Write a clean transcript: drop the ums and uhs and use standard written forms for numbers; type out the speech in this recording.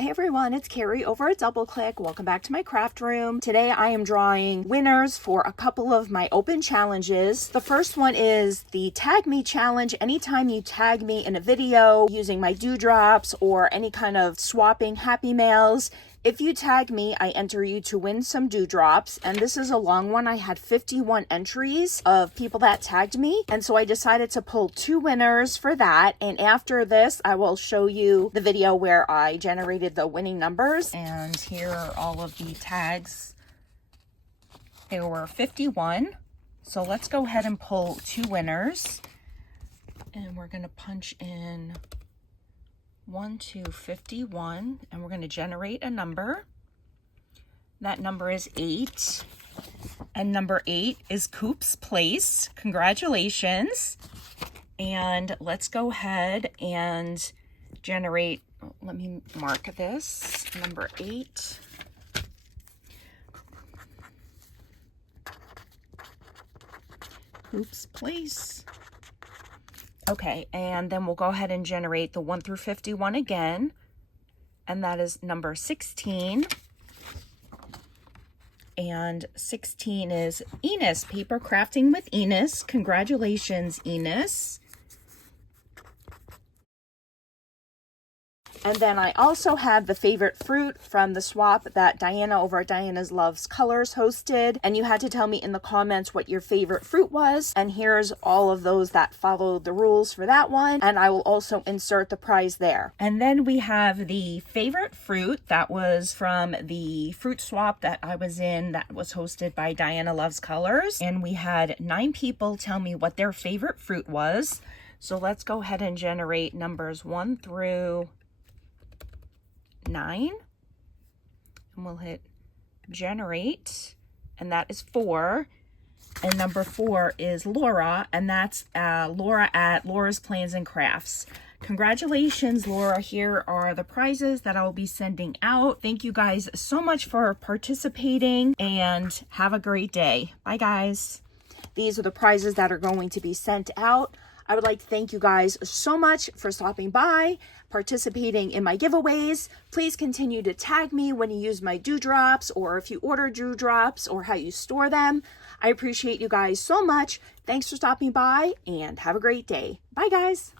Hey everyone, it's Carrie over at Double Click. Welcome back to my craft room. Today I am drawing winners for a couple of my open challenges. The first one is the Tag Me challenge. Anytime you tag me in a video using my dewdrops or any kind of swapping happy mails, if you tag me, I enter you to win some dewdrops, and this is a long one. I had 51 entries of people that tagged me, and so I decided to pull 2 winners for that. And after this, I will show you the video where I generated the winning numbers. And here are all of the tags. There were 51. So let's go ahead and pull 2 winners. And we're going to punch in 1 to 51, and we're going to generate a number. That number is 8, and number 8 is Coop's Place. Congratulations. And let's go ahead and generate, let me mark this, number 8. Coop's Place. Okay, and then we'll go ahead and generate the 1 through 51 again, and that is number 16. And 16 is Enos, Paper Crafting with Enos. Congratulations, Enos. And then I also have the favorite fruit from the swap that Diana over at Diana's Loves Colors hosted. And you had to tell me in the comments what your favorite fruit was. And here's all of those that followed the rules for that one. And I will also insert the prize there. And then we have the favorite fruit that was from the fruit swap that I was in that was hosted by Diana Loves Colors. And we had 9 people tell me what their favorite fruit was. So let's go ahead and generate numbers 1 through 9, and we'll hit generate, and that is 4. And number 4 is Laura, and that's Laura at Laura's Plans and Crafts. Congratulations, Laura. Here are the prizes that I'll be sending out. Thank you guys so much for participating, and have a great day. Bye guys. These are the prizes that are going to be sent out. I would like to thank you guys so much for stopping by, participating in my giveaways. Please continue to tag me when you use my dewdrops, or if you order dewdrops, or how you store them. I appreciate you guys so much. Thanks for stopping by, and have a great day. Bye guys.